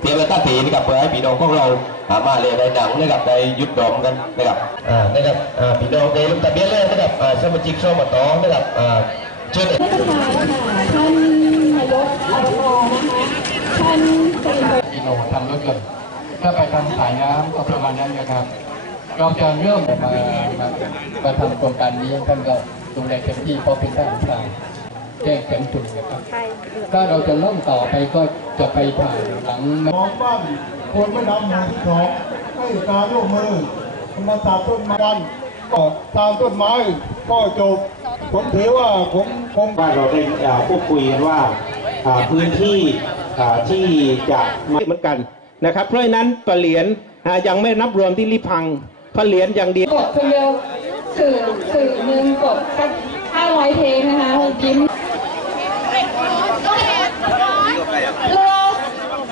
เตรียมไว้ตั้งทีนะครับเพื่อให้พี่น้องของเราหามาเรียนในหนังนะครับในยุดดอมกันนะครับอ่านะครับอ่าพี่น้องได้ลงทะเบียนเลยนะครับอ่าสมาชิกสมตนะครับอ่าเชิญเลยท่านประธานค่ะท่านนายกอบตนะคะท่านกรินทร์กิโลทำรถยนต์ถ้าไปทำสายน้ำก็ประมาณนั้นนะครับเราจะเริ่มมามามาทำโครงการนี้ท่านก็ดูแลเต็มที่เพราะเป็นทหารพรานแจ้งเต็มจุดนะครับ ถ้าเราจะเริ่มต่อไปก็จะไปถ่ายหลังของบ้านควรไม่นำหมู่ที่สองให้การร่วมมือมาตัดต้นไม้กันก็ตามต้นไม้ก็จบผมถือว่าผมคงว่าเราได้อ่าพูดคุยกันว่าอ่าพื้นที่อ่าที่จะมาเหมือนกันนะครับ เพราะฉะนั้นปลาเหรียญอ่ายังไม่นับรวมที่ลิพังปลาเหรียญอย่างเดียวกดคนเดียวสื่อสื่อหนึ่งกดสักห้าร้อยเพลงนะคะยิ้มโล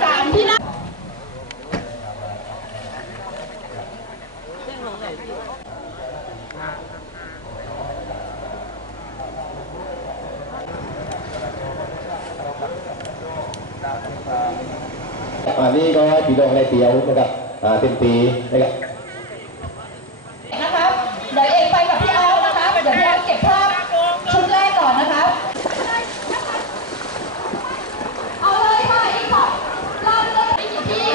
สามที่นั่ง อันนี้ก็ให้พี่น้องในเตียวนะครับอ่าเต็มทีนะครับ นะคะเดี๋ยวเอกไปกับพี่ออฟนะคะ เดี๋ยวพี่ออฟเก็บภาพชุดแรกก่อนนะคะ เอาเลยค่ะอีกก่อนรอบเลยมีกี่ที่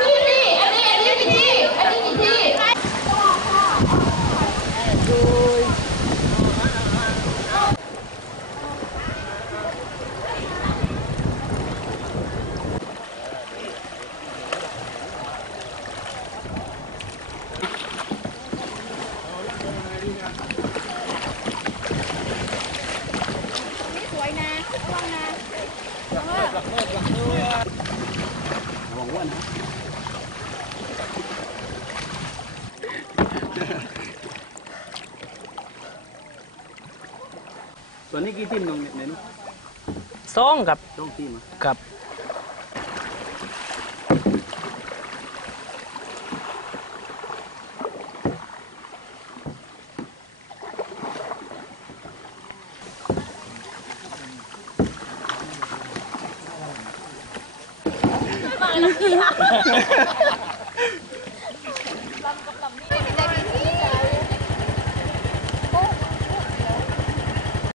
ที่ที่อันนี้อันนี้กี่ที่ อันนี้กี่ที่สวัสดีค่ะ ส่วนนี้กี่ทีมน้องเนี่ยเมนูสองกับต้องทีมอะกับ เลย